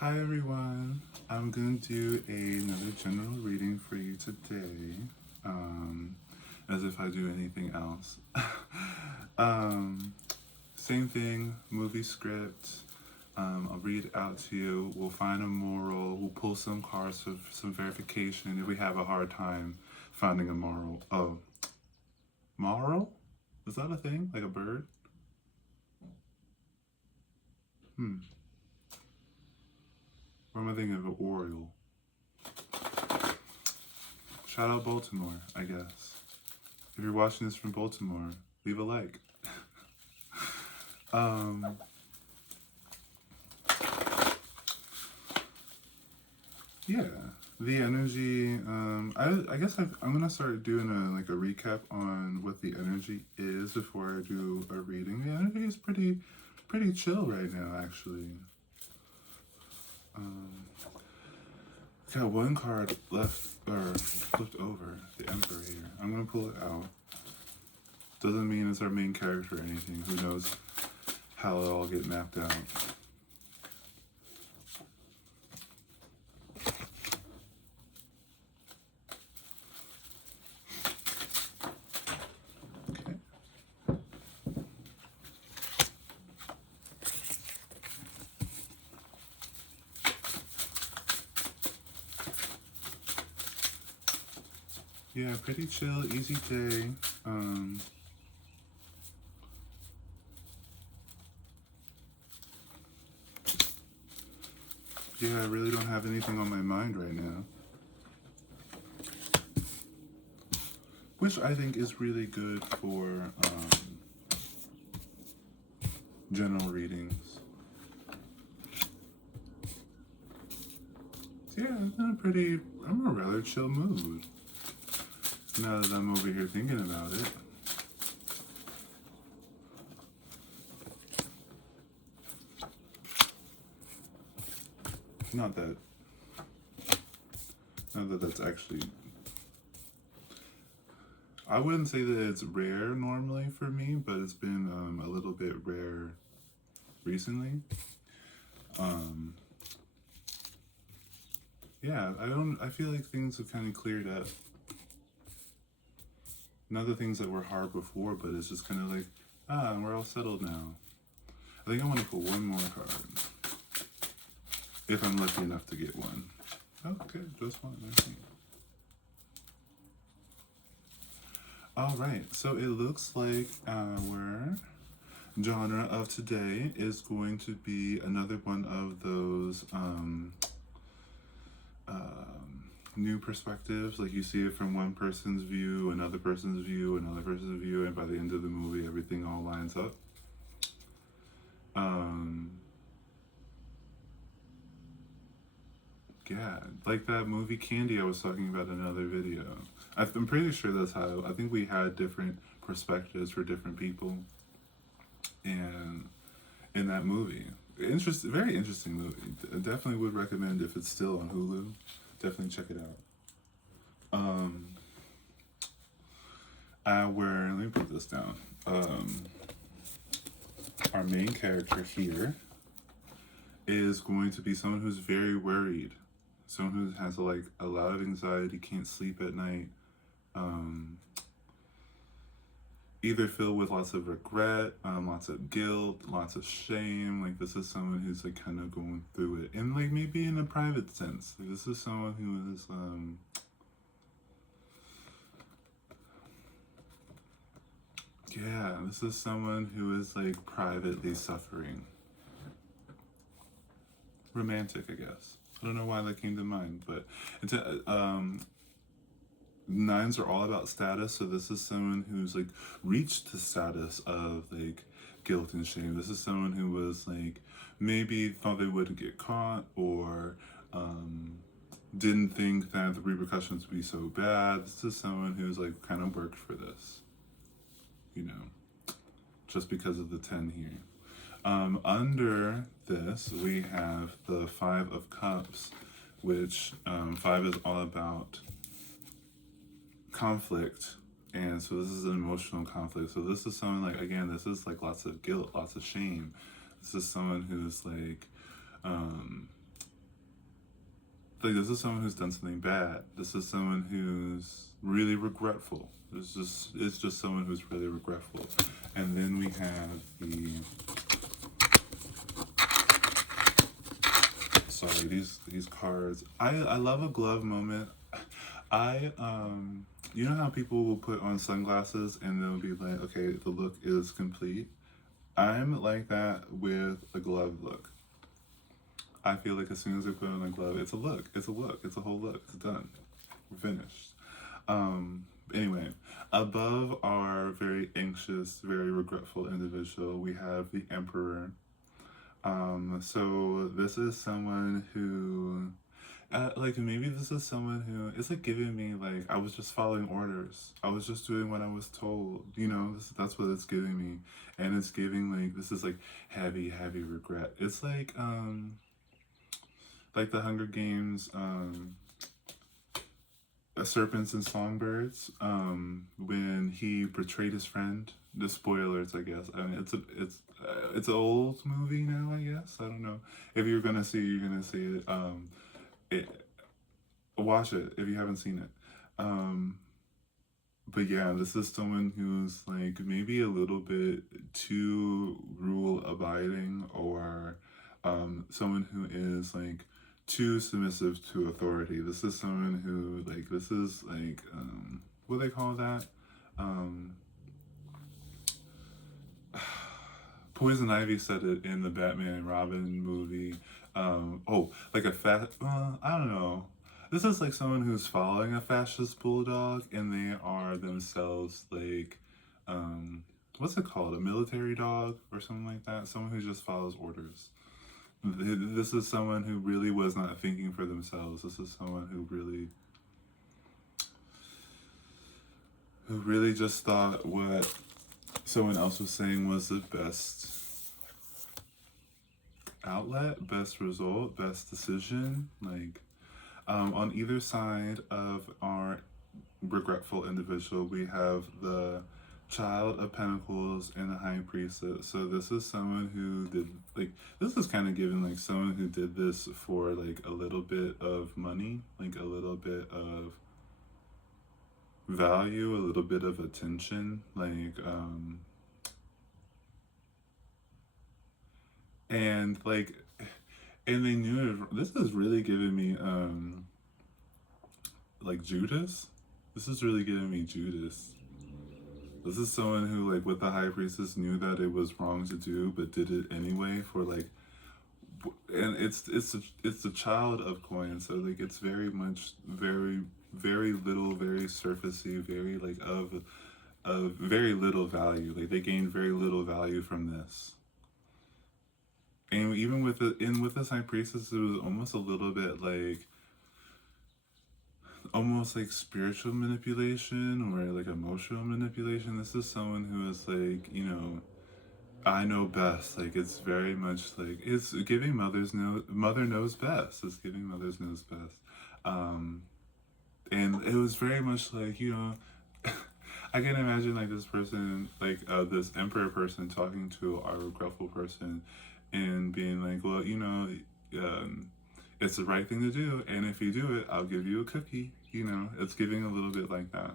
Hi everyone. I'm going to do another general reading for you today. Um, as if I do anything else. um, Same thing, movie script. I'll read it out to you. We'll find a moral. We'll pull some cards for some verification if we have a hard time finding a moral. Oh, moral? Is that a thing? Like a bird? Hmm. Or am I thinking of an oriole? Shout out Baltimore, I guess. If you're watching this from Baltimore, leave a like. um, yeah, the energy. I guess I'm gonna start doing a recap on what the energy is before I do a reading. The energy is pretty chill right now, actually. Um, got one card left or flipped over, the Emperor here. I'm gonna pull it out. Doesn't mean it's our main character or anything. Who knows how it'll all get mapped out. Okay. Yeah, pretty chill, easy day. Yeah, I really don't have anything on my mind right now. Which I think is really good for general readings. So yeah, I'm in a rather chill mood. Now that I'm over here thinking about it. Not that, not that that's actually, I wouldn't say that it's rare normally for me, but it's been a little bit rare recently. Yeah, I feel like things have kind of cleared up. Not the things that were hard before, but it's just kind of like, we're all settled now. I think I want to pull one more card. If I'm lucky enough to get one. Okay, just one, I think. Alright, so it looks like our genre of today is going to be another one of those new perspectives. Like you see it from one person's view, another person's view, another person's view, and by the end of the movie, everything all lines up. Yeah, like that movie Candy I was talking about in another video. I'm pretty sure that's how, I think we had different perspectives for different people and in that movie. Very interesting movie. Definitely would recommend if it's still on Hulu. Definitely check it out. Let me put this down. Our main character here is going to be someone who's very worried, someone who has a lot of anxiety, can't sleep at night, either filled with lots of regret, lots of guilt, lots of shame. Like this is someone who's like kind of going through it, and like maybe in a private sense. Like this is someone who is yeah, this is someone who is like privately suffering. Romantic, I guess. I don't know why that came to mind, but it's nines are all about status. So this is someone who's like reached the status of like guilt and shame. This is someone who was like maybe thought they wouldn't get caught or didn't think that the repercussions would be so bad. This is someone who's like kind of worked for this, you know, just because of the 10 here. Under this, we have the Five of Cups, which 5 is all about conflict. And so this is an emotional conflict. So this is someone like, again, this is like lots of guilt, lots of shame. This is someone who's like like this is someone who's done something bad. This is someone who's really regretful. It's just someone who's really regretful. And then we have the, sorry, these cards. I love a glove moment. I you know how people will put on sunglasses and they'll be like, okay, the look is complete. I'm like that with a glove look. I feel like as soon as I put on a glove, it's a look. It's a look. It's a whole look. It's done. We're finished. Anyway, above our very anxious, very regretful individual, we have the Emperor. So this is someone who, like maybe this is someone who it's like giving me like I was just following orders. I was just doing what I was told. You know, that's what it's giving me, and it's giving like this is like heavy, heavy regret. It's like the Hunger Games, Serpents and Songbirds, when he betrayed his friend. The spoilers, I guess. I mean, it's an old movie now. I guess I don't know. If you're gonna see it, you're gonna see it. It watch it if you haven't seen it. But yeah, this is someone who's like maybe a little bit too rule abiding, or someone who is like too submissive to authority. This is someone who like this is like what do they call that? Um, Poison Ivy said it in the Batman and Robin movie. Oh, like a fat. I don't know. This is like someone who's following a fascist bulldog, and they are themselves like, what's it called? A military dog or something like that. Someone who just follows orders. This is someone who really was not thinking for themselves. This is someone who really just thought what someone else was saying was the best outlet, best result, best decision. Like, on either side of our regretful individual, we have the Child of Pentacles and the High Priestess. So this is someone who did like this is kind of given like someone who did this for like a little bit of money, like a little bit of value, a little bit of attention, and like and they knew this is really giving me like Judas. This is really giving me Judas. This is someone who like with the High Priestess knew that it was wrong to do but did it anyway for like, and it's a child of coin, so like it's very much very little, very surfacey, very like of very little value. Like they gained very little value from this. And even with it in with this High Priestess, it was almost like spiritual manipulation or like emotional manipulation. This is someone who is like, you know, I know best. Like it's very much like it's giving mother knows best. It's giving mother's knows best. And it was very much like, you know, I can imagine like this person, like this emperor person talking to our regretful person and being like, well, you know, it's the right thing to do, and if you do it, I'll give you a cookie. You know, it's giving a little bit like that.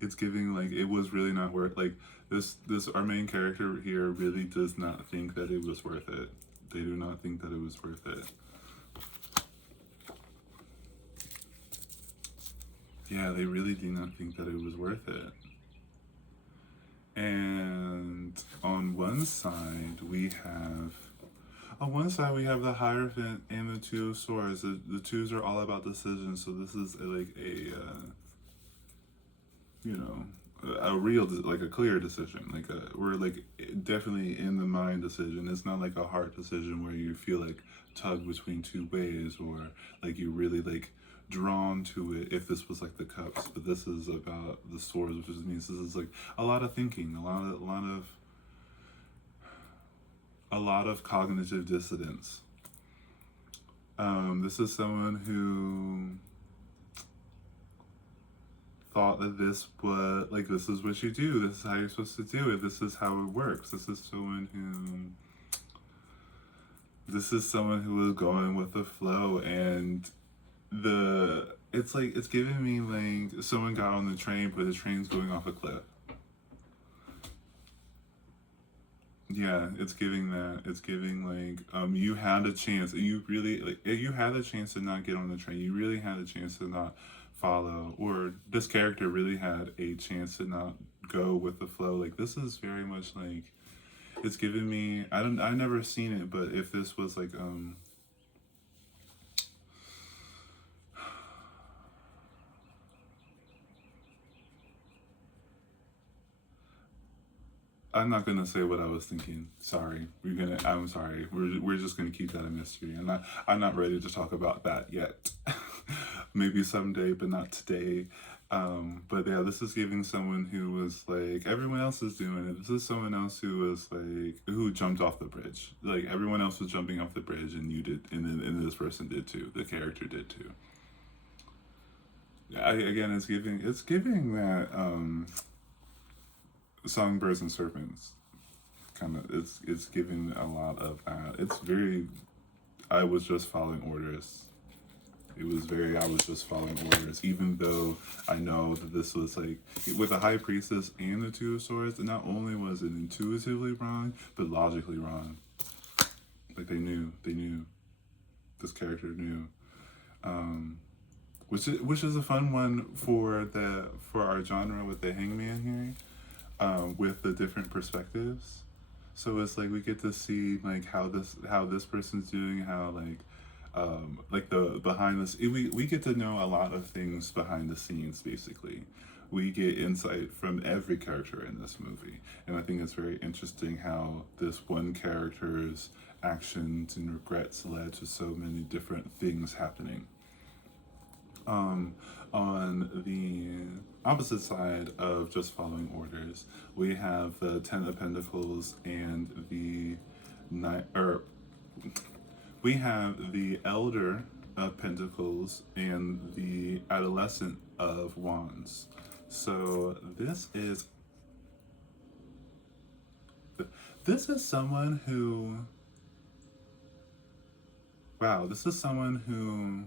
It's giving like it was really not worth like this our main character here really does not think that it was worth it. They do not think that it was worth it. Yeah, they really do not think that it was worth it. And on one side we have the Hierophant and the Two of Swords. The twos are all about decisions, so this is like a you know, a real like a clear decision. Like we're like definitely in the mind decision. It's not like a heart decision where you feel like tugged between two ways or like you really like drawn to it if this was like the cups, but this is about the swords, which means this is like a lot of thinking, a lot of cognitive dissonance. This is someone who thought that this is what you do, this is how you're supposed to do it, this is how it works. This is someone who This is someone who is going with the flow, and it's like it's giving me like someone got on the train but the train's going off a cliff. Yeah, it's giving that. It's giving like you had a chance. You really like you had a chance to not get on the train. You really had a chance to not follow, or this character really had a chance to not go with the flow. Like this is very much like it's giving me. I've never seen it, but if this was like I'm not gonna say what I was thinking. Sorry. I'm sorry. We're just gonna keep that a mystery. I'm not ready to talk about that yet. Maybe someday, but not today. But yeah, this is giving someone who was like everyone else is doing it. This is someone else who was like who jumped off the bridge. Like everyone else was jumping off the bridge, and you did, and this person did too. The character did too. Again, it's giving that songbirds and serpents kind of it's giving a lot of that. It's very I was just following orders. It was very I was just following orders, even though I know that this was like with the high priestess and the two of swords. And not only was it intuitively wrong, but logically wrong. Like they knew this character knew, um, which is a fun one for our genre with the hangman here, with the different perspectives. So it's like we get to see like how this person's doing, how like the behind this we get to know a lot of things behind the scenes. Basically, we get insight from every character in this movie, and I think it's very interesting how this one character's actions and regrets led to so many different things happening. um, on the opposite side of just following orders, we have the Ten of Pentacles and the nine, or we have the Elder of Pentacles and the Adolescent of Wands. So this is someone who wow, this is someone who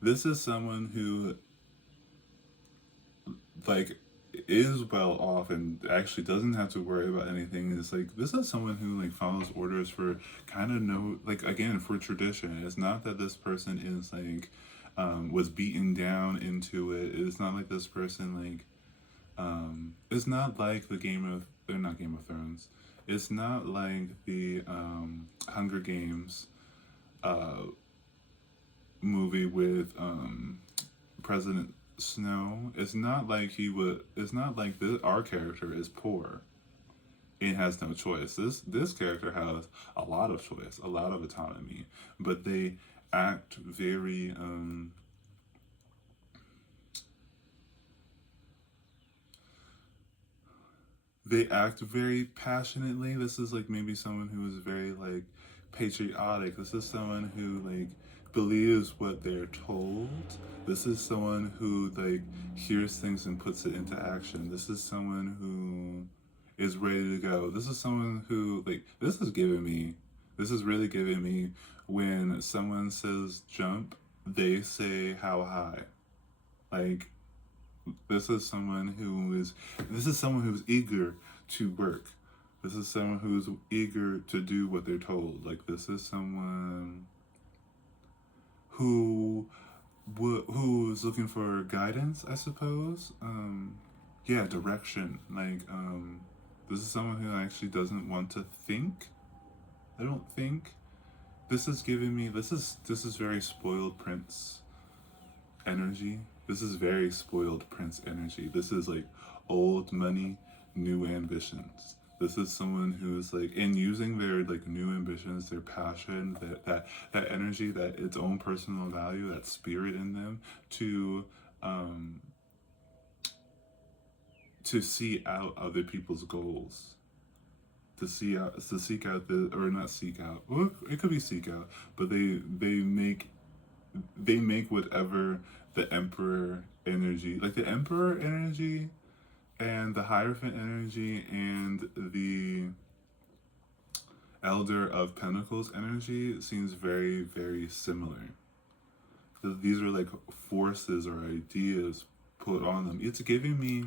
this is someone who like is well off and actually doesn't have to worry about anything. Is like this is someone who like follows orders for kind of no like again for tradition. It's not that this person is like was beaten down into it. It's not like this person like it's not like the Game of they're not Game of Thrones. It's not like the Hunger Games uh movie with President Snow. It's not like he would. It's not like this. Our character is poor and has no choice. This character has a lot of choice, a lot of autonomy, but they act very they act very passionately. This is like maybe someone who is very like patriotic. This is someone who like believes what they're told. This is someone who like hears things and puts it into action. This is someone who is ready to go. This is someone who like this is really giving me when someone says jump, they say how high. Like this is someone who's eager to work. This is someone who's eager to do what they're told. Like this is someone who who's looking for guidance, I suppose. Yeah, direction. Like this is someone who actually doesn't want to think. I don't think this is giving me this is very spoiled prince energy. This is very spoiled prince energy. This is like old money, new ambitions. This is someone who's like in using their like new ambitions, their passion, that energy, that its own personal value, that spirit in them um to see out other people's goals. To seek out the or not seek out. Well, it could be seek out, but they make whatever the emperor energy like the emperor energy And the Hierophant energy and the Elder of Pentacles energy seems very, very similar. These are like forces or ideas put on them. It's giving me,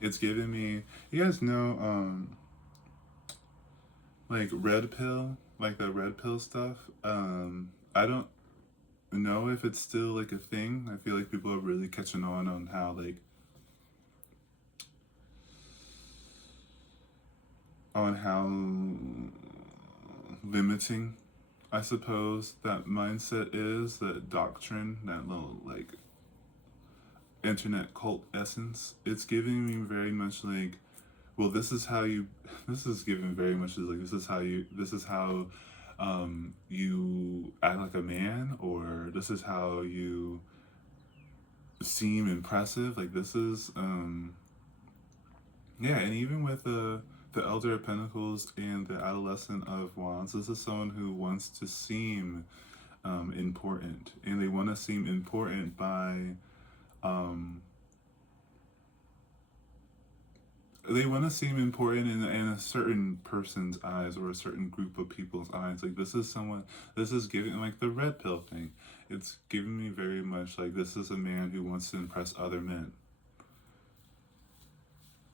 you guys know, like red pill, like the red pill stuff. I don't know if it's still like a thing. I feel like people are really catching on how like on how limiting, I suppose, that mindset is, that doctrine, that little like internet cult essence. It's giving me very much like, well, this is how you, this is giving very much like, this is how you act like a man, or this is how you seem impressive. Like this is, yeah, and even with the Elder of Pentacles and the Adolescent of Wands, this is someone who wants to seem important, and they want to seem important by um, they want to seem important in a certain person's eyes or a certain group of people's eyes. Like this is someone, this is giving like the red pill thing. It's giving me very much like this is a man who wants to impress other men.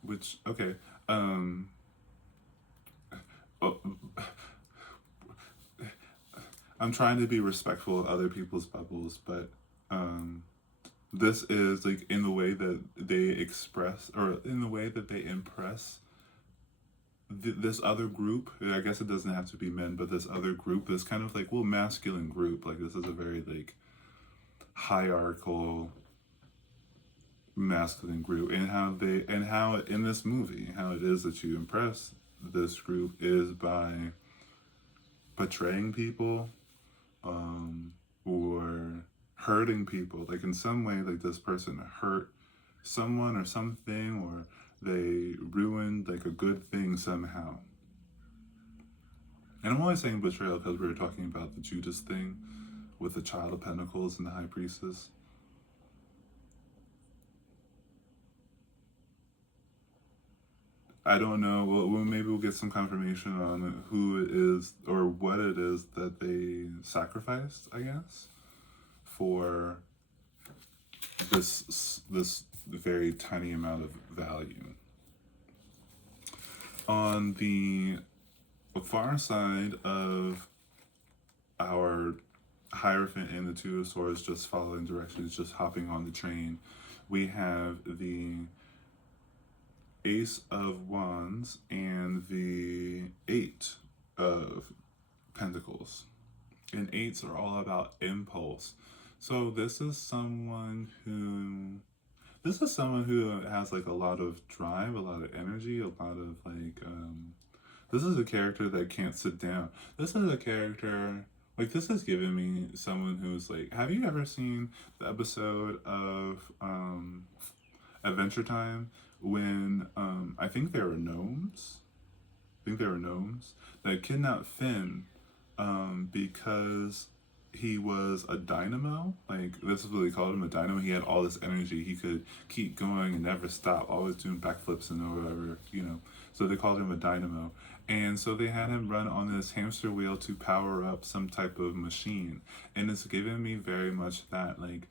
Which, okay, oh, I'm trying to be respectful of other people's bubbles, but this is like in the way that they express or in the way that they impress this other group. I guess it doesn't have to be men, but this other group, this kind of like, well, masculine group. Like this is a very like hierarchical masculine group, and how in this movie, how it is that you impress this group is by betraying people, or hurting people. Like in some way, like this person hurt someone or something, or they ruined like a good thing somehow. And I'm only saying betrayal because we were talking about the Judas thing with the Child of Pentacles and the High Priestess. I don't know. Well, maybe we'll get some confirmation on who it is or what it is that they sacrificed, I guess, for this very tiny amount of value. On the far side of our Hierophant and the Two of Swords just following directions, just hopping on the train, we have the Ace of Wands and the Eight of Pentacles. And eights are all about impulse. So this is someone who has like a lot of drive, a lot of energy, a lot of like this is a character that can't sit down. This is a character like, this has given me someone who's like, have you ever seen the episode of Adventure Time when I think they were gnomes? That kidnapped Finn because he was a dynamo. Like, this is what they called him, a dynamo. He had all this energy. He could keep going and never stop, always doing backflips and whatever, you know. So they called him a dynamo. And so they had him run on this hamster wheel to power up some type of machine. And it's given me very much that, like,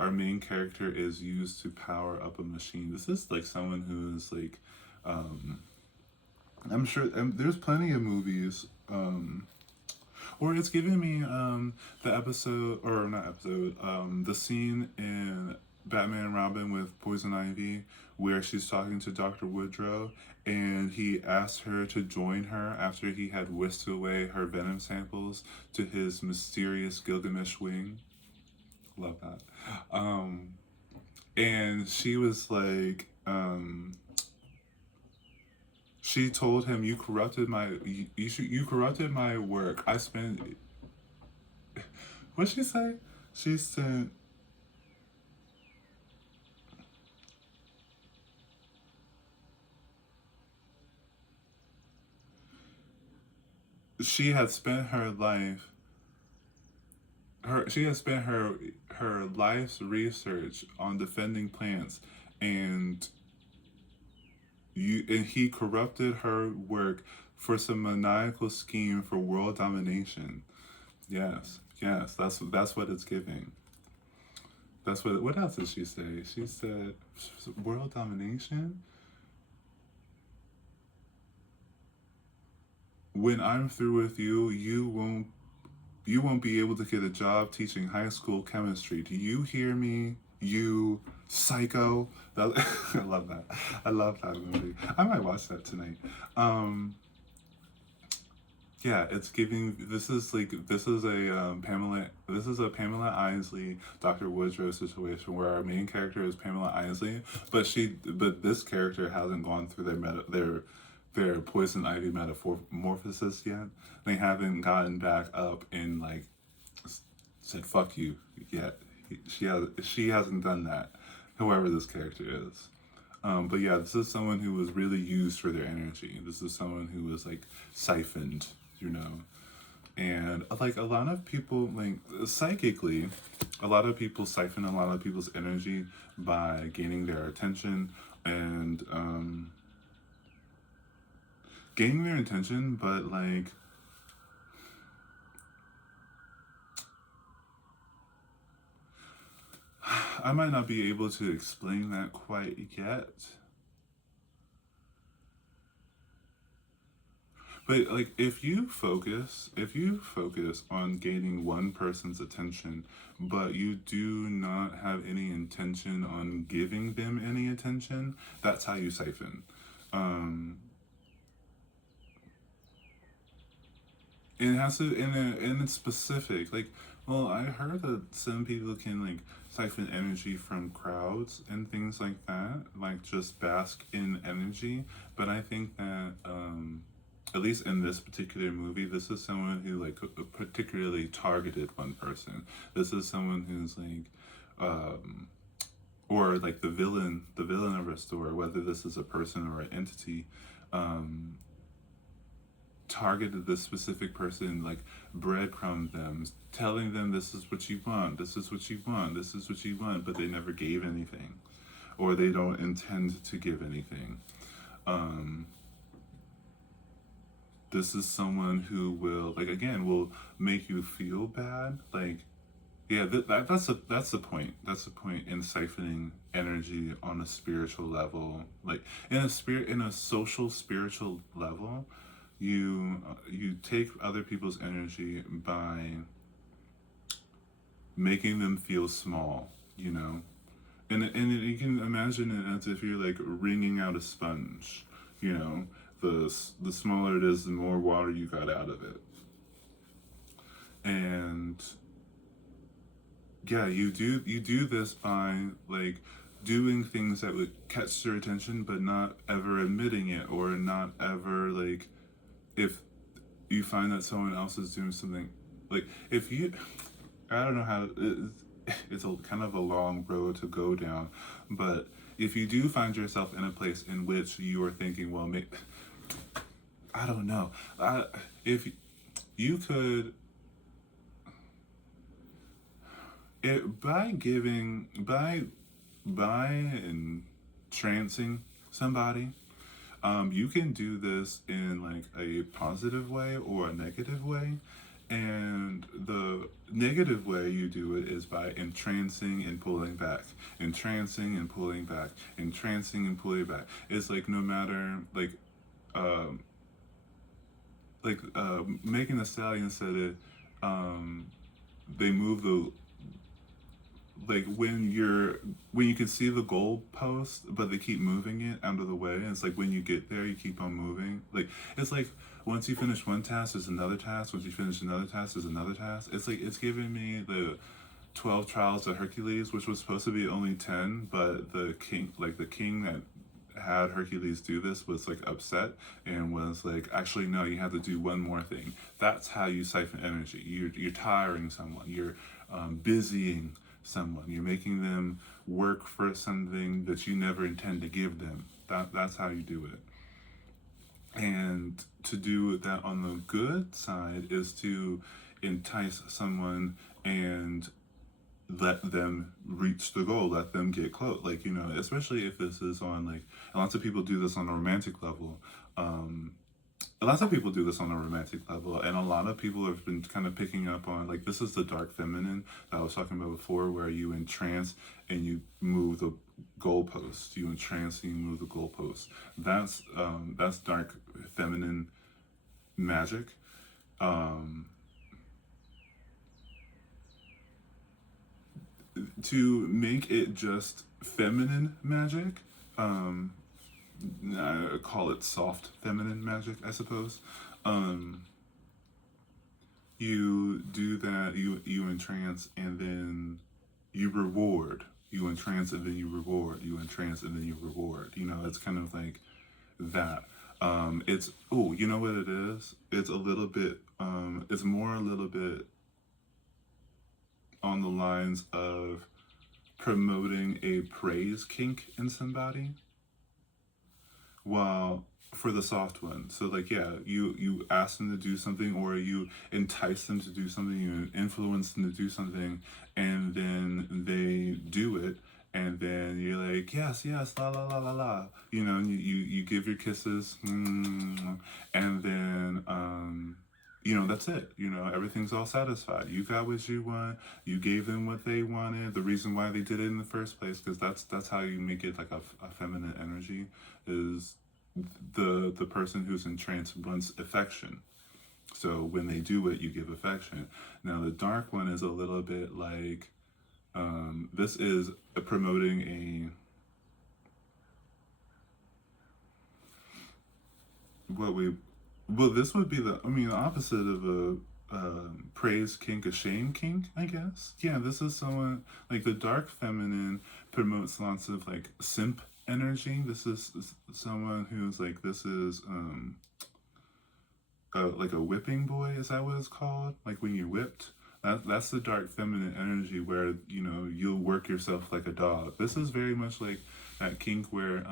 our main character is used to power up a machine. This is like someone who's like, I'm sure there's plenty of movies, or it's giving me the episode, or not episode, the scene in Batman and Robin with Poison Ivy where she's talking to Dr. Woodrow and he asked her to join her after he had whisked away her venom samples to his mysterious Gilgamesh wing. Love that. And she was like, she told him, "You corrupted my, you corrupted my work. I spent." What'd she say? She said, she had spent her life. She had spent her life's research on defending plants and and he corrupted her work for some maniacal scheme for world domination. Yes, yes, that's what it's giving. That's what else did she say? She said world domination. When I'm through with you, you won't be able to get a job teaching high school chemistry. Do you hear me? You psycho. That, I love that. I love that movie. I might watch that tonight. Um, yeah, it's giving. This is a Pamela Isley, Dr. Woodrow situation where our main character is Pamela Isley, but this character hasn't gone through their poison ivy metamorphosis yet. They haven't gotten back up and like said fuck you yet. She hasn't done that. Whoever this character is. But yeah, this is someone who was really used for their energy. This is someone who was like siphoned, you know. And like a lot of people, like psychically, a lot of people siphon a lot of people's energy by gaining their attention and gaining their attention, but like I might not be able to explain that quite yet. But like if you focus on gaining one person's attention, but you do not have any intention on giving them any attention, that's how you siphon. Um, and it has to and it's specific. Like, well, I heard that some people can like siphon energy from crowds and things like that, like just bask in energy. But I think that at least in this particular movie, this is someone who like particularly targeted one person. This is someone who's like, or like the villain of a story, whether this is a person or an entity, um, targeted this specific person, like breadcrumb them, telling them this is what you want, this is what you want, this is what you want, but they never gave anything, or they don't intend to give anything. Um, this is someone who will like again will make you feel bad like yeah that's the point, that's the point in siphoning energy on a spiritual level, like in a social spiritual level. You take other people's energy by making them feel small, you know. And you can imagine it as if you're like wringing out a sponge, you know. The smaller it is, the more water you got out of it. And yeah, you do this by like doing things that would catch their attention, but not ever admitting it, or not ever like if you find that someone else is doing something like if you I don't know how it's a kind of a long road to go down, but if you do find yourself in a place in which you are thinking, well, maybe, I don't know, if you could, by giving, by entrancing somebody, you can do this in like a positive way or a negative way. And the negative way you do it is by entrancing and pulling back, entrancing and pulling back, entrancing and pulling back. It's like no matter um, making the stallion said it. Um, they move the like when you can see the goal post, but they keep moving it out of the way. And it's like when you get there, you keep on moving. Like it's like once you finish one task, there's another task. Once you finish another task, there's another task. It's like it's giving me the 12 trials of Hercules, which was supposed to be only 10, but the king that had Hercules do this was like upset and was like, actually no, you have to do one more thing. That's how you siphon energy. You're tiring someone. You're busying someone. You're making them work for something that you never intend to give them. That's how you do it. And to do that on the good side is to entice someone and let them reach the goal, let them get close. Like, you know, especially if this is on like, and lots of people do this on a romantic level. Um, Lots of people do this on a romantic level, and a lot of people have been kind of picking up on like this is the dark feminine that I was talking about before, where you entrance and you move the goalpost. You entrance and you move the goalpost. That's dark feminine magic. Um, to make it just feminine magic, um, I call it soft feminine magic, I suppose. Um, you do that, you entrance and then you reward. You entrance and then you reward. You entrance and then you reward. You know, it's kind of like that. It's oh, you know what it is? It's a little bit. It's more a little bit on the lines of promoting a praise kink in somebody. Well, for the soft one, so like yeah, you ask them to do something, or you entice them to do something, you influence them to do something, and then they do it, and then you're like yes, yes, la la la la la, you know, and you give your kisses, and then you know, that's it. You know, everything's all satisfied. You got what you want. You gave them what they wanted. The reason why they did it in the first place, because that's how you make it like a feminine energy, is the person who's in trance wants affection. So when they do it, you give affection. Now the dark one is a little bit like this is promoting what we well, this would be the, I mean, the opposite of a praise kink, a shame kink, I guess. Yeah, this is someone, like the dark feminine promotes lots of like simp energy. This is someone who's like, this is like a whipping boy, is that what it's called? Like when you're whipped? That's the dark feminine energy where, you know, you'll work yourself like a dog. This is very much like that kink where,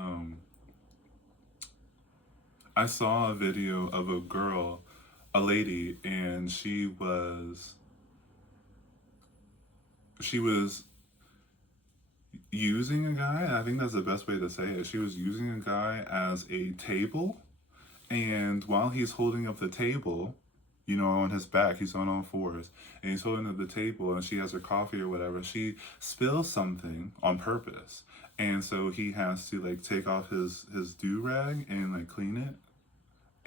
I saw a video of a girl, a lady, and she was using a guy. I think that's the best way to say it. She was using a guy as a table, and while he's holding up the table, you know, on his back, he's on all fours, and he's holding up the table, and she has her coffee or whatever. She spills something on purpose, and so he has to like take off his do rag and like clean it,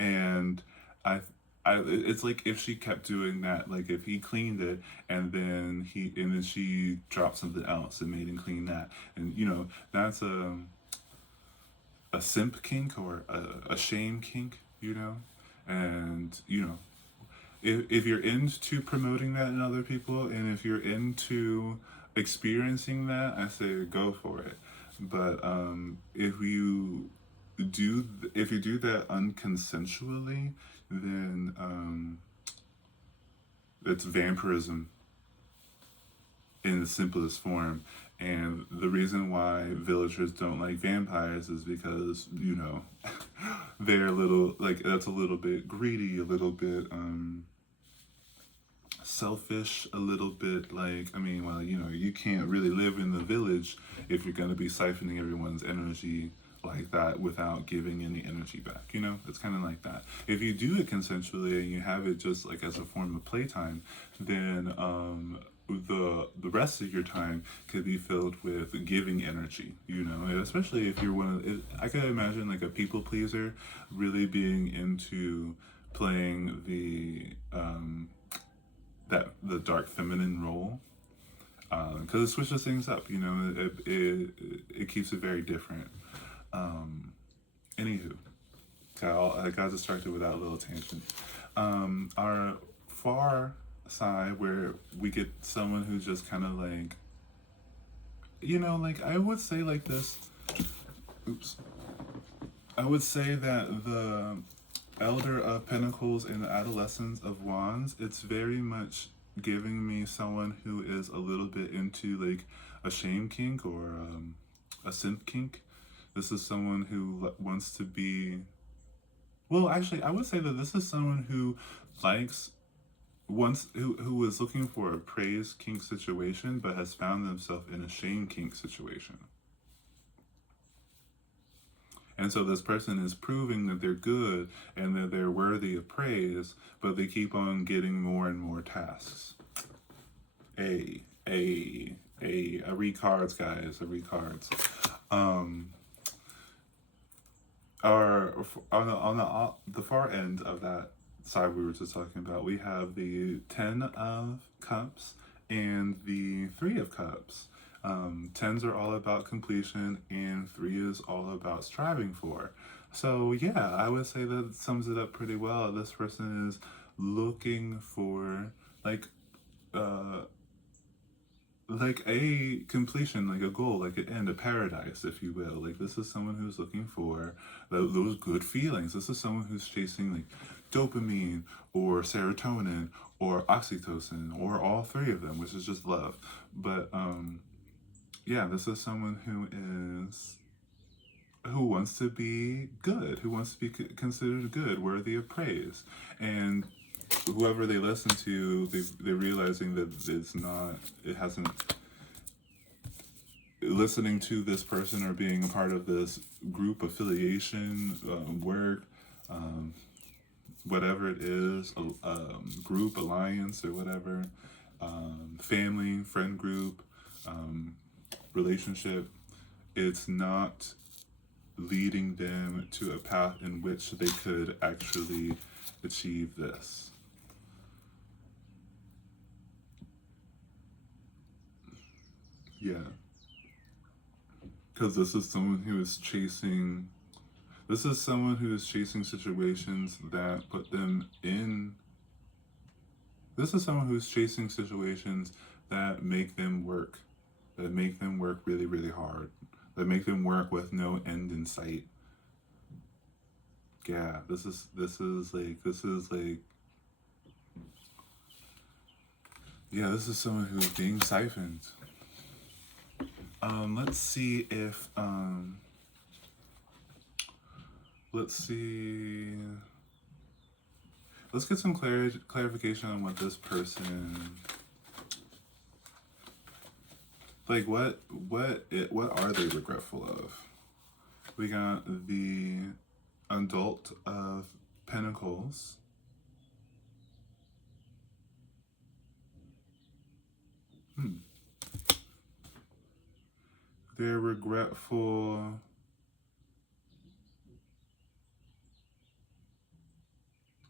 and I, it's like if she kept doing that, like if he cleaned it and then she dropped something else and made him clean that, and you know that's a simp kink or a shame kink, you know, and you know if you're into promoting that in other people, and if you're into experiencing that, I say go for it. But if you do that unconsensually, then it's vampirism in the simplest form. And the reason why villagers don't like vampires is because, you know, they're a little, like, that's a little bit greedy, a little bit selfish, a little bit like, I mean, well, you know, you can't really live in the village if you're going to be siphoning everyone's energy like that without giving any energy back. You know, it's kind of like that. If you do it consensually and you have it just like as a form of playtime, then the rest of your time could be filled with giving energy, you know, and especially if you're one of it, I could imagine like a people pleaser really being into playing the dark feminine role, because it switches things up, you know, it keeps it very different. Anywho, I got distracted with that little tangent. Our far side, where we get someone who's just kind of like, you know, like I would say like this. Oops. I would say that the Elder of Pentacles and the Adolescence of Wands, it's very much giving me someone who is a little bit into like a shame kink or a simp kink. This is someone who wants to be, well, actually, I would say that this is someone who likes who was looking for a praise kink situation but has found themselves in a shame kink situation. And so this person is proving that they're good and that they're worthy of praise, but they keep on getting more and more tasks. I read cards, guys. I read cards. Or on the far end of that side we were just talking about, we have the 10 of Cups and the 3 of Cups. Tens are all about completion, and 3 is all about striving for. So yeah, I would say that sums it up pretty well. This person is looking for a completion, like a goal, like an end, a paradise, if you will. Like, this is someone who's looking for those good feelings. This is someone who's chasing like dopamine or serotonin or oxytocin or all 3 of them, which is just love. But yeah, this is someone who wants to be good, who wants to be considered good, worthy of praise. And whoever they listen to, they're realizing that it hasn't, listening to this person or being a part of this group affiliation, work, whatever it is, group, alliance, or whatever, family, friend group, relationship, it's not leading them to a path in which they could actually achieve this. Yeah. Because this is someone who is chasing situations that put them in. This is someone who's chasing situations that make them work really, really hard, that make them work with no end in sight. Yeah, this is someone who's being siphoned. Let's see if let's get some clarification on what this person, like, what are they regretful of? We got the Adult of Pentacles. They're regretful.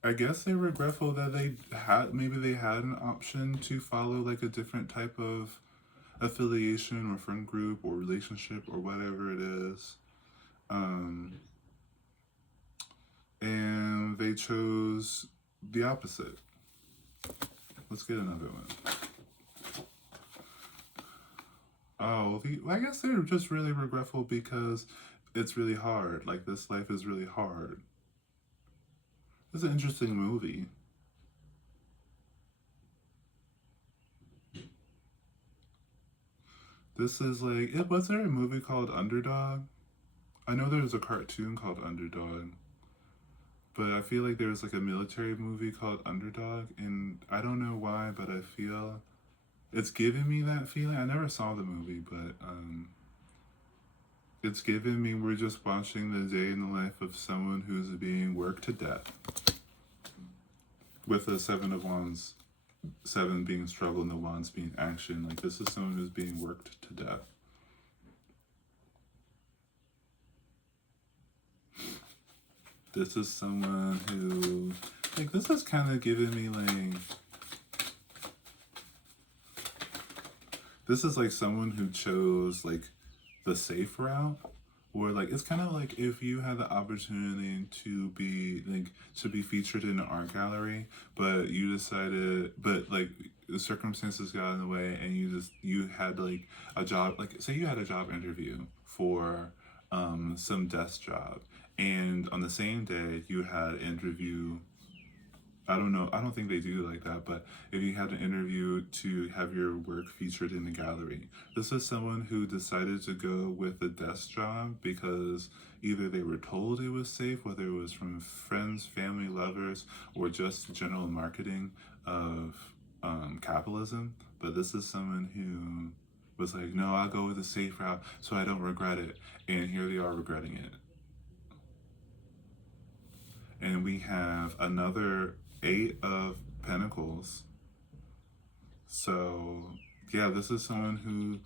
I guess they're regretful that they had an option to follow like a different type of affiliation or friend group or relationship or whatever it is. And they chose the opposite. Let's get another one. Oh, I guess they're just really regretful because it's really hard. Like, this life is really hard. It's an interesting movie. This is like, was there a movie called Underdog? I know there was a cartoon called Underdog, but I feel like there was like a military movie called Underdog, and I don't know why, but I feel it's giving me that feeling. I never saw the movie, but it's giving me, we're just watching the day in the life of someone who's being worked to death. With the 7 of Wands, 7 being struggle and the Wands being action. Like, this is someone who's being worked to death. This is someone who, like, this is kind of giving me like, this is like someone who chose like the safe route, or like, it's kind of like if you had the opportunity to be featured in an art gallery, but you decided, but like the circumstances got in the way, and you had like a job, like say you had a job interview for some desk job, and on the same day you had interview I don't know. I don't think they do like that, but if you had an interview to have your work featured in the gallery, this is someone who decided to go with a desk job because either they were told it was safe, whether it was from friends, family, lovers, or just general marketing of capitalism. But this is someone who was like, no, I'll go with the safe route so I don't regret it. And here they are regretting it. And we have another Eight of Pentacles. So, yeah, this is someone who.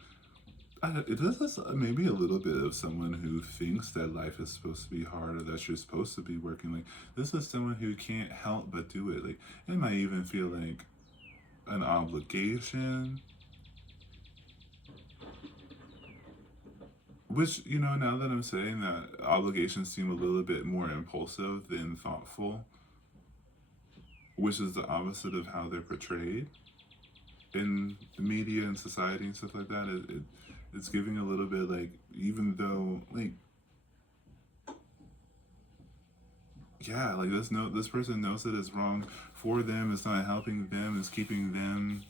This is maybe a little bit of someone who thinks that life is supposed to be hard or that you're supposed to be working. Like, this is someone who can't help but do it. Like, it might even feel like an obligation. Which, now that I'm saying that, obligations seem a little bit more impulsive than thoughtful, which is the opposite of how they're portrayed in media and society and stuff like that. It's giving a little bit like, even though, like, yeah, like this person knows that it's wrong for them, it's not helping them, it's keeping them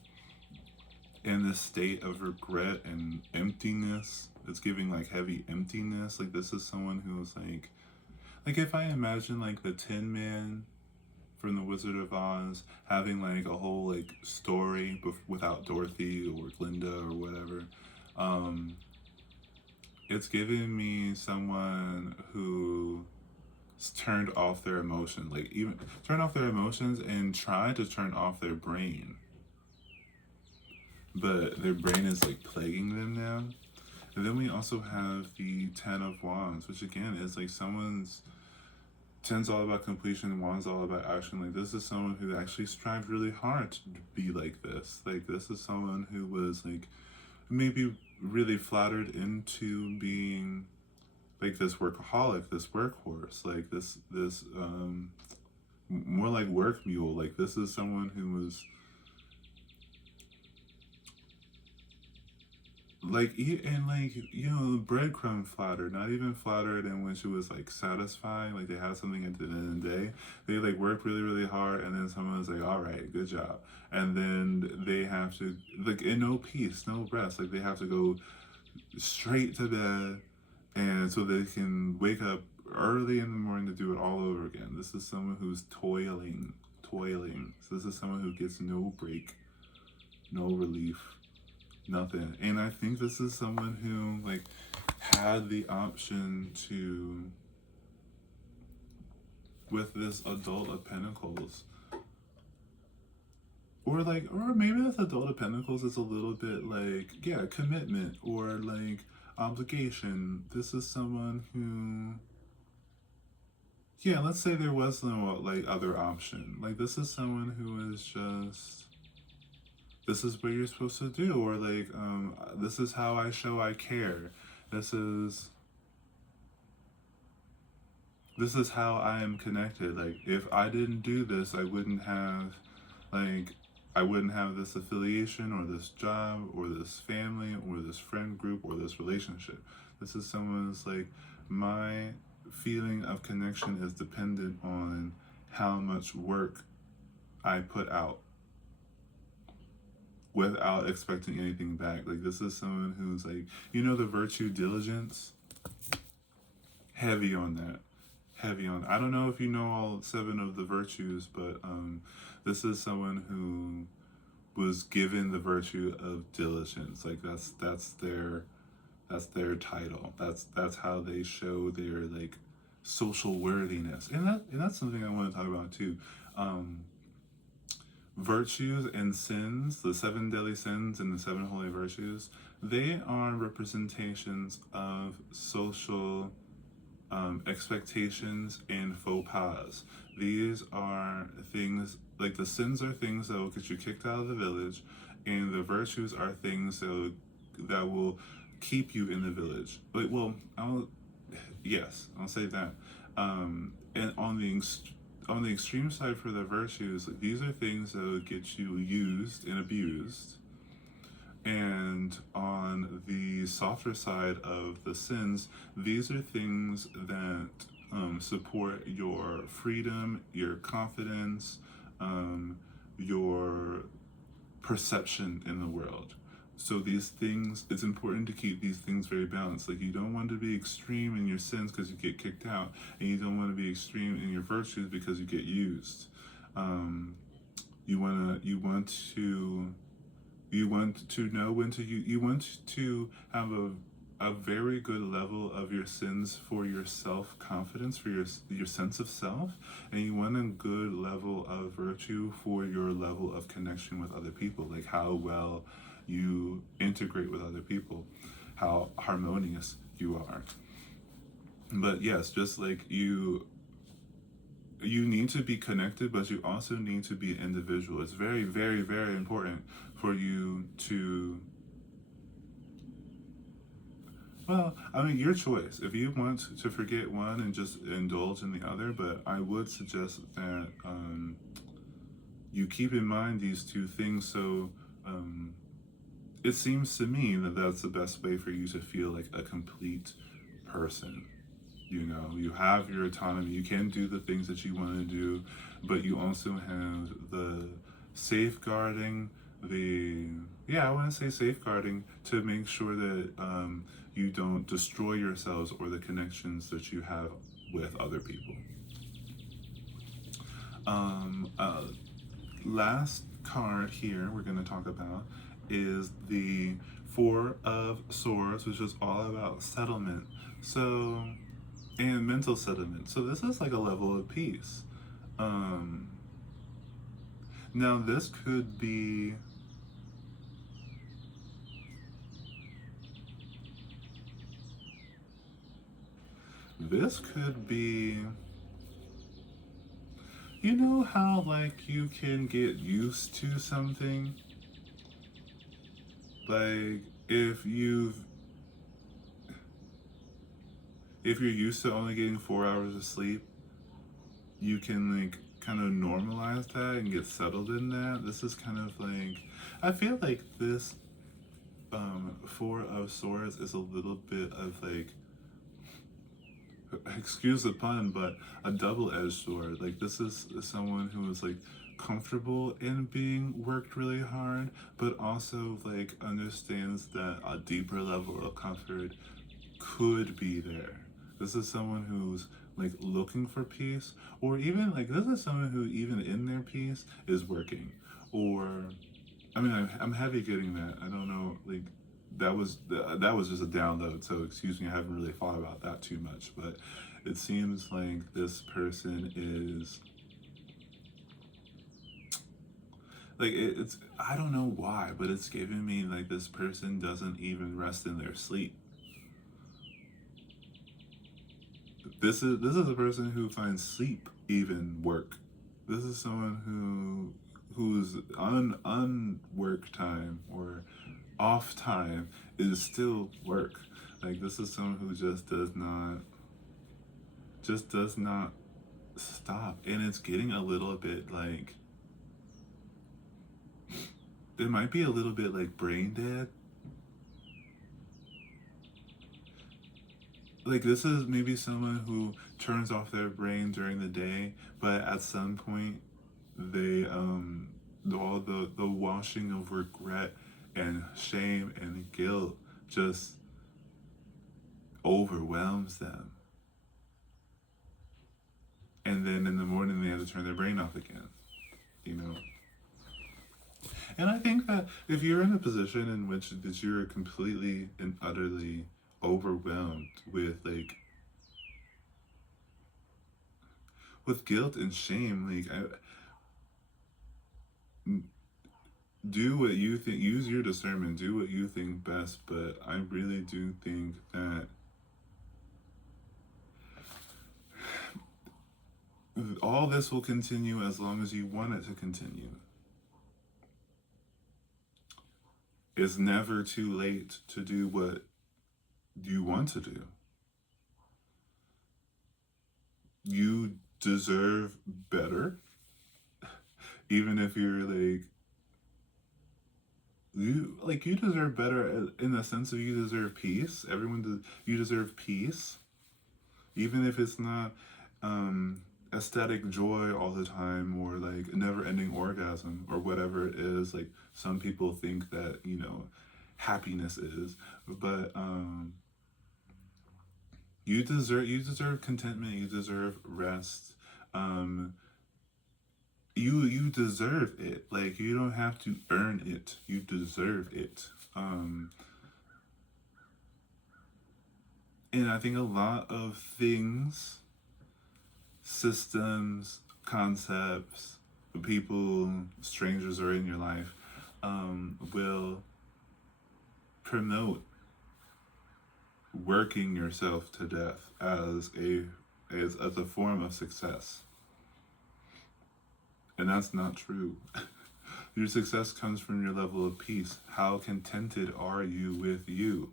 in this state of regret and emptiness. It's giving like heavy emptiness. Like, this is someone who's like if I imagine like the Tin Man from the Wizard of Oz having like a whole like story without Dorothy or Glinda or whatever, it's giving me someone who turned off their emotions, like even turn off their emotions and try to turn off their brain, but their brain is like plaguing them now. And then we also have the Ten of Wands, which again is like someone's. Ten's all about completion, Wands all about action. Like, this is someone who actually strived really hard to be like this. Like, this is someone who was like maybe really flattered into being like this workaholic, this workhorse, like this more like work mule. Like, this is someone who was like, and like, breadcrumb flattered, not even flattered. And when she was like satisfied, like they had something at the end of the day, they like worked really really hard, and then someone was like, all right, good job. And then they have to, like, in no peace, no rest, like they have to go straight to bed, and so they can wake up early in the morning to do it all over again. This is someone who's toiling. So this is someone who gets no break, no relief, nothing. And I think this is someone who like had the option to, with this Adult of Pentacles, or maybe this Adult of Pentacles is a little bit like, yeah, commitment or like obligation. This is someone who, yeah, let's say there was no like other option. Like, this is someone who is just, this is what you're supposed to do, or like, this is how I show I care. This is how I am connected. Like, if I didn't do this, I wouldn't have this affiliation or this job or this family or this friend group or this relationship. This is someone's like, my feeling of connection is dependent on how much work I put out without expecting anything back. Like, this is someone who's like, the virtue diligence, heavy on that. I don't know if you know all 7 of the virtues, but this is someone who was given the virtue of diligence. Like, that's their title. That's how they show their like social worthiness. And that's something I want to talk about too. Virtues and sins, the 7 deadly sins and the 7 holy virtues, they are representations of social expectations and faux pas. These are things, like the sins are things that will get you kicked out of the village, and the virtues are things that will keep you in the village. Like, well, I'll say that. And on the extreme side for the virtues, these are things that will get you used and abused. And on the softer side of the sins, these are things that support your freedom, your confidence, your perception in the world. So these things, it's important to keep these things very balanced. Like, you don't want to be extreme in your sins because you get kicked out, and you don't want to be extreme in your virtues because you get used. Um, you want to know when to you want to have a very good level of your sins for your self confidence, for your sense of self, and you want a good level of virtue for your level of connection with other people, like how well you integrate with other people, how harmonious you are. But yes, just like you need to be connected, but you also need to be individual. It's very, very, very important for you to, well, I mean, your choice. If you want to forget one and just indulge in the other, but I would suggest that you keep in mind these two things. So um, it seems to me that that's the best way for you to feel like a complete person. You know, you have your autonomy, you can do the things that you want to do, but you also have the safeguarding, the, yeah, I want to say safeguarding to make sure that you don't destroy yourselves or the connections that you have with other people. um, uh, Last card here we're going to talk about is the Four of Swords, which is all about settlement. So, and mental settlement. So this is like a level of peace. Um, Now this could be, you know how like you can get used to something? Like if you're used to only getting 4 hours of sleep, you can like kind of normalize that and get settled in that. This is kind of like, I feel like this Four of Swords is a little bit of like, excuse the pun, but a double-edged sword. Like, this is someone who is like comfortable in being worked really hard, but also like understands that a deeper level of comfort could be there. This is someone who's like looking for peace, or even like this is someone who even in their peace is working. Or, I mean, I'm heavy getting that. I don't know, like that was just a download. So excuse me, I haven't really thought about that too much, but it seems like this person is like it's, I don't know why, but it's giving me like this person doesn't even rest in their sleep. This is a person who finds sleep even work. This is someone whose unwork time or off time is still work. Like, this is someone who just does not stop, and it's getting a little bit like, it might be a little bit like brain dead. Like, this is maybe someone who turns off their brain during the day, but at some point they all the washing of regret and shame and guilt just overwhelms them, and then in the morning they have to turn their brain off again, you know. And I think that if you're in a position in which that you're completely and utterly overwhelmed with guilt and shame, like do what you think, use your discernment, do what you think best. But I really do think that all this will continue as long as you want it to continue. It's never too late to do what you want to do. You deserve better, even if you're you deserve better in the sense of you deserve peace. You deserve peace, even if it's not ecstatic joy all the time, or like never ending orgasm, or whatever it is. Like some people think that, happiness is. But you deserve contentment, you deserve rest. Um you deserve it. Like you don't have to earn it. You deserve it. And I think a lot of things, systems, concepts, people, strangers are in your life, will promote working yourself to death as a form of success. And that's not true. Your success comes from your level of peace. How contented are you with your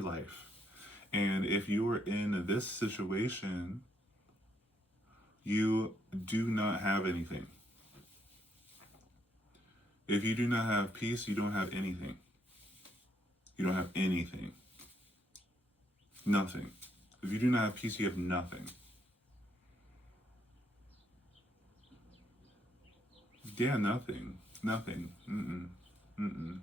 life? And if you are in this situation, you do not have anything. If you do not have peace, you don't have anything. You don't have anything. Nothing. If you do not have peace, you have nothing. Yeah, nothing. Nothing. Mm-mm. Mm-mm.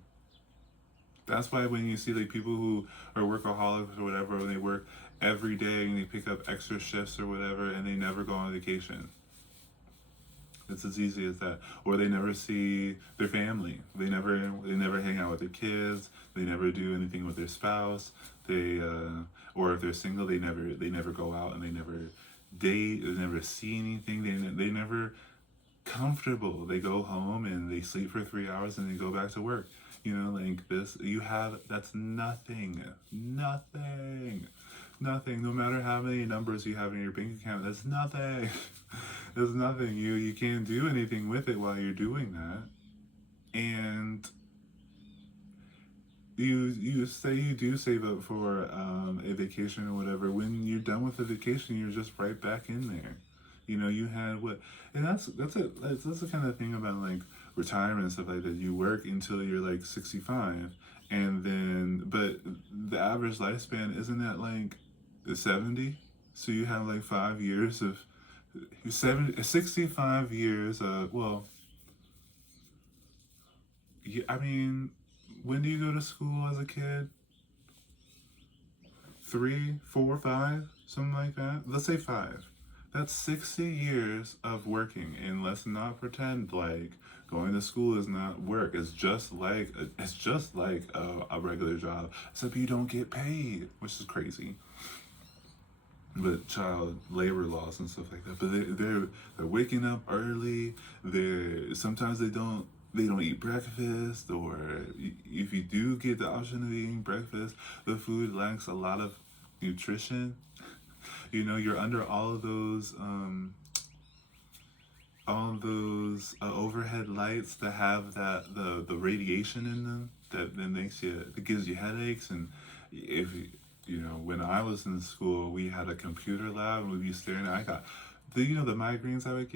That's why when you see like people who are workaholics or whatever, when they work every day and they pick up extra shifts or whatever, and they never go on vacation. It's as easy as that. Or they never see their family. They never hang out with their kids. They never do anything with their spouse. Or if they're single, they never go out, and they never date. They never see anything. They never comfortable. They go home and they sleep for 3 hours and they go back to work. Like this, that's nothing. Nothing. Nothing. No matter how many numbers you have in your bank account, that's nothing. There's nothing. You can't do anything with it while you're doing that. And you say you do save up for a vacation or whatever. When you're done with the vacation, you're just right back in there. You had what, and that's the kind of thing about like retirement and stuff like that. You work until you're like 65, and then but the average lifespan isn't that like 70? So you have like 5 years of 65 years. I mean, when do you go to school as a kid? 3, 4, 5, something like that. Let's say 5. That's 60 years of working, and let's not pretend like going to school is not work. It's just like a regular job, except you don't get paid, which is crazy. But child labor laws and stuff like that. But they're waking up early. Sometimes they don't eat breakfast, or if you do get the option of eating breakfast, the food lacks a lot of nutrition. You're under all of those overhead lights that have the radiation in them that gives you headaches. And if when I was in school, we had a computer lab, and we'd be staring at. I got the migraines I would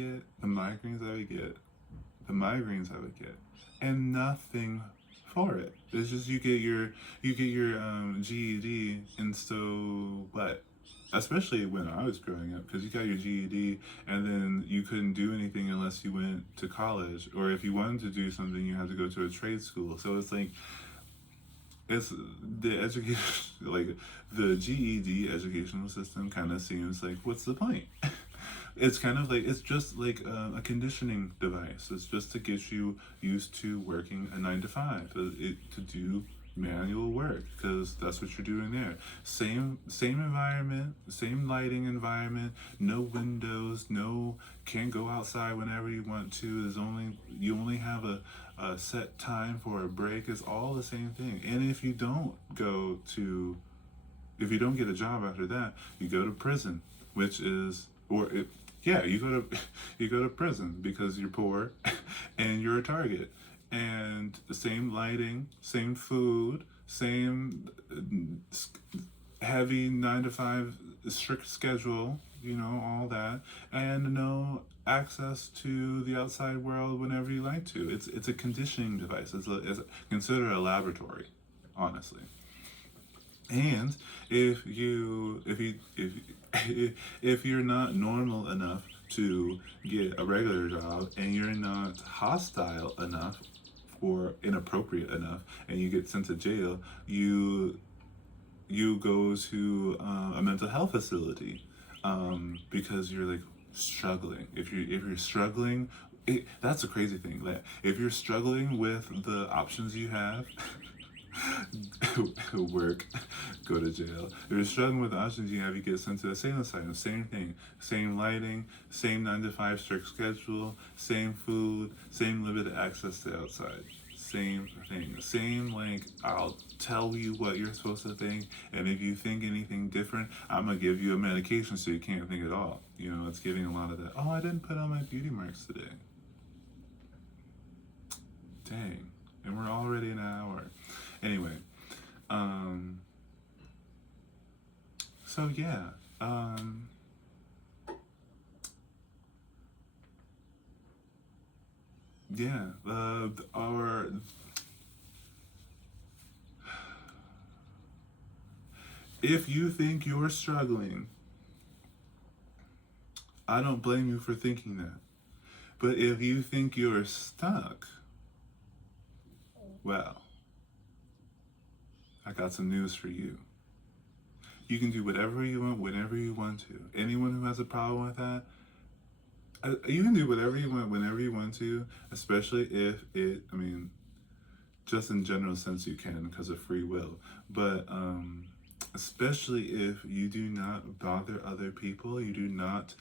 get, and nothing for it. It's just you get your GED, and so what? Especially when I was growing up, because you got your GED, and then you couldn't do anything unless you went to college, or if you wanted to do something, you had to go to a trade school. So it's like it's the education, like the GED educational system, kind of seems like, what's the point? It's kind of like, it's just like a conditioning device. It's just to get you used to working a 9 to 5, to do manual work, because that's what you're doing there. Same environment, same lighting environment, no windows, no, can't go outside whenever you want to. You only have a set time for a break. It's all the same thing. And if you don't get a job after that, you go to prison, which is, yeah, you go to prison because you're poor and you're a target. And the same lighting, same food, same heavy 9 to 5 strict schedule, all that, and no access to the outside world whenever you like to. It's a conditioning device. It's considered a laboratory, honestly. And if you're not normal enough to get a regular job, and you're not hostile enough or inappropriate enough, and you get sent to jail, you go to a mental health facility, because you're like struggling. If you're struggling, that's a crazy thing. Like if you're struggling with the options you have, work, go to jail. If you're struggling with the options you have, you get sent to a sane asylum. Same thing, same lighting, same 9 to 5 strict schedule, same food, same limited access to outside. Same thing. Same, like, I'll tell you what you're supposed to think, and if you think anything different, I'm gonna give you a medication so you can't think at all. You know, it's giving a lot of that. Oh, I didn't put on my beauty marks today. Dang. And we're already an hour. Anyway, um, so yeah, yeah, our if you think you're struggling, I don't blame you for thinking that. But if you think you're stuck, well, I got some news for you. You can do whatever you want, whenever you want to. Anyone who has a problem with that, you can do whatever you want, whenever you want to, especially if I mean, just in general sense you can because of free will. But especially if you do not bother other people, you do not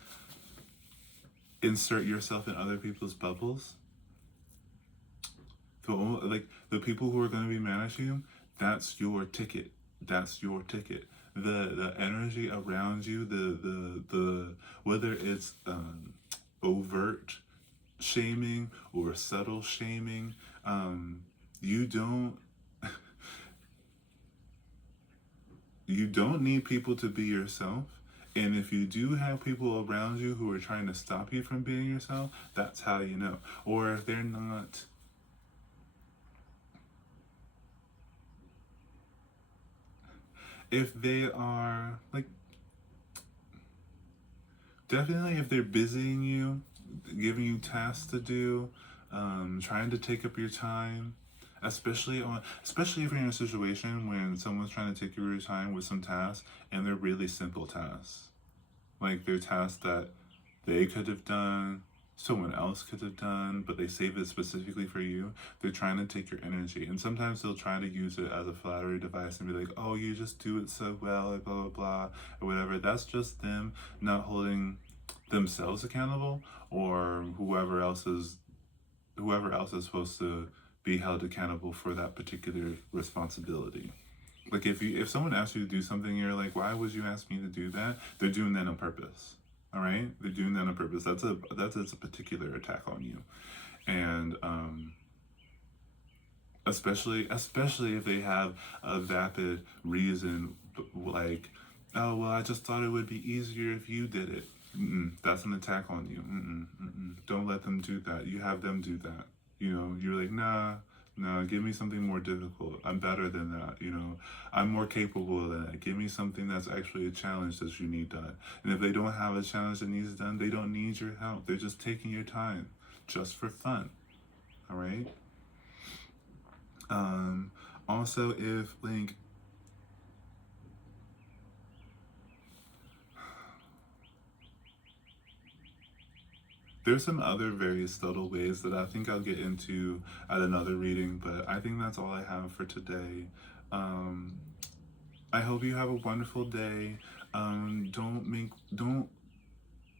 insert yourself in other people's bubbles. Like the people who are going to be mad at you, that's your ticket. That's your ticket. The energy around you, the whether it's overt shaming or subtle shaming, you don't you don't need people to be yourself. And if you do have people around you who are trying to stop you from being yourself, that's how you know. Or if they're not, if they are like, definitely if they're busying you, giving you tasks to do, trying to take up your time, especially if you're in a situation when someone's trying to take your time with some tasks and they're really simple tasks. Like they're tasks that they could have done, someone else could have done, but they save it specifically for you. They're trying to take your energy. And sometimes they'll try to use it as a flattery device and be like, oh, you just do it so well, blah, blah, blah, or whatever. That's just them not holding themselves accountable, or whoever else is supposed to be held accountable for that particular responsibility. Like if someone asks you to do something, you're like, why would you ask me to do that? They're doing that on purpose. All right, they're doing that on purpose. That's a particular attack on you, and especially if they have a vapid reason, like, oh well, I just thought it would be easier if you did it. That's an attack on you. Don't let them do that. You have them do that. You know, you're like, nah, no, give me something more difficult. I'm better than that. You know, I'm more capable than that. Give me something that's actually a challenge that you need done. And if they don't have a challenge that needs done, they don't need your help. They're just taking your time just for fun. All right. Also, if like there's some other very subtle ways that I think I'll get into at another reading, but I think that's all I have for today. Um, I hope you have a wonderful day. Don't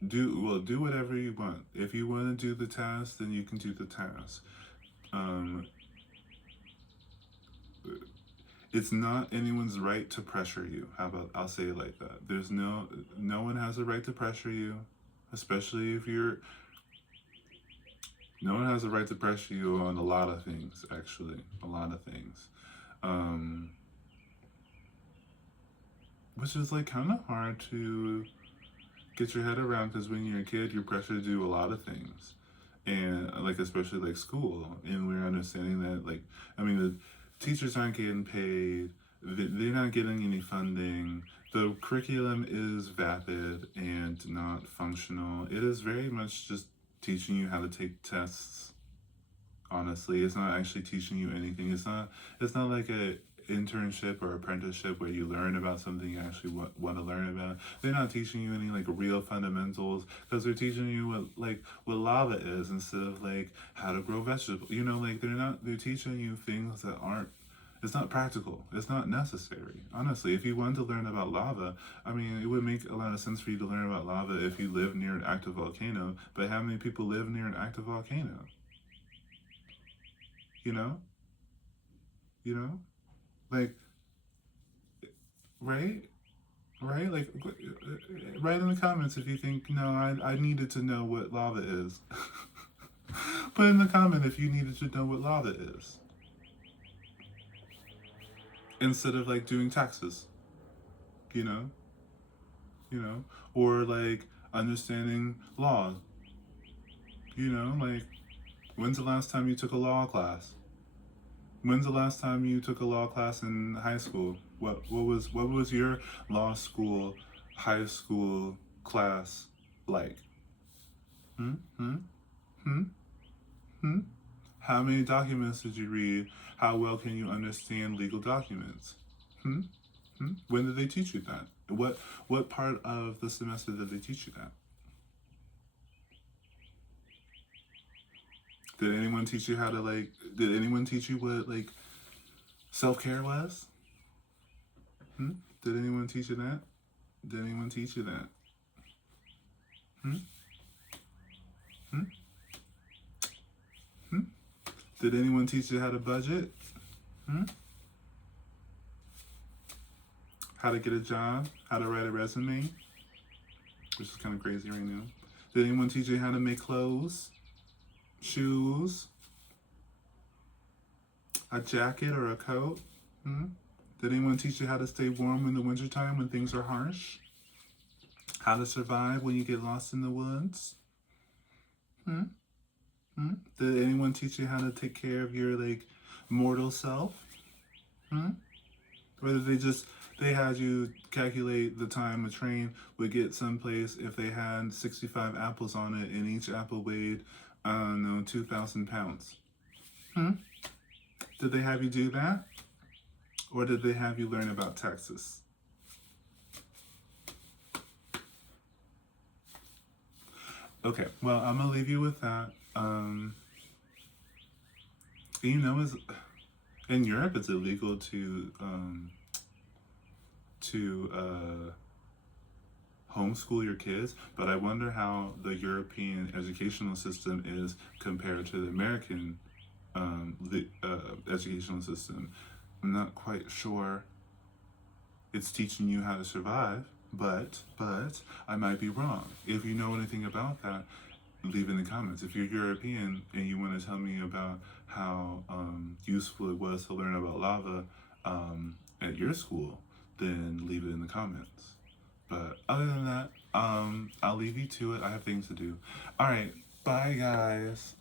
do whatever you want. If you want to do the task, then you can do the task. Um, it's not anyone's right to pressure you. How about I'll say it like that. There's no one has a right to pressure you, especially if you're no one has a right to pressure you on a lot of things, actually. A lot of things. Um, which is like kind of hard to get your head around because when you're a kid, you're pressured to do a lot of things. And like, especially like school. And we're understanding that, like, I mean, the teachers aren't getting paid, They're not getting any funding. The curriculum is vapid and not functional. It is very much just teaching you how to take tests. Honestly, it's not actually teaching you anything. It's not like a internship or apprenticeship where you learn about something you actually want to learn about. They're not teaching you any like real fundamentals because they're teaching you what lava is instead of like how to grow vegetables. You know, like they're teaching you things that aren't, it's not practical. It's not necessary. Honestly, if you wanted to learn about lava, I mean, it would make a lot of sense for you to learn about lava if you live near an active volcano. But how many people live near an active volcano? You know? You know? Like, right? Right? Like, write in the comments if you think, no, I needed to know what lava is. Put in the comment if you needed to know what lava is. Instead of like doing taxes, you know? You know? Or like understanding law. You know, like, when's the last time you took a law class? When's the last time you took a law class in high school? What was your law school, high school class like? Hmm? Hmm? Hmm? Hmm? How many documents did you read? How well can you understand legal documents? Hmm? Hmm? When did they teach you that? What part of the semester did they teach you that? Did anyone teach you how to like? Did anyone teach you what like self care was? Hmm? Did anyone teach you that? Did anyone teach you that? Hmm? Hmm? Hmm? Did anyone teach you how to budget? Hmm? How to get a job? How to write a resume? Which is kind of crazy right now. Did anyone teach you how to make clothes? Shoes? A jacket or a coat? Hmm? Did anyone teach you how to stay warm in the wintertime when things are harsh? How to survive when you get lost in the woods? Hmm? Hmm? Did anyone teach you how to take care of your like mortal self? Hmm? Or did they had you calculate the time a train would get someplace if they had 65 apples on it and each apple weighed, I don't know, 2,000 pounds? Hmm? Did they have you do that? Or did they have you learn about Texas? Okay, well, I'm gonna leave you with that. You know, is in Europe it's illegal to homeschool your kids, but I wonder how the European educational system is compared to the American educational system. I'm not quite sure it's teaching you how to survive, but I might be wrong. If you know anything about that, leave in the comments. If you're European and you want to tell me about how useful it was to learn about lava at your school, then leave it in the comments. But other than that, I'll leave you to it. I have things to do. All right, bye guys.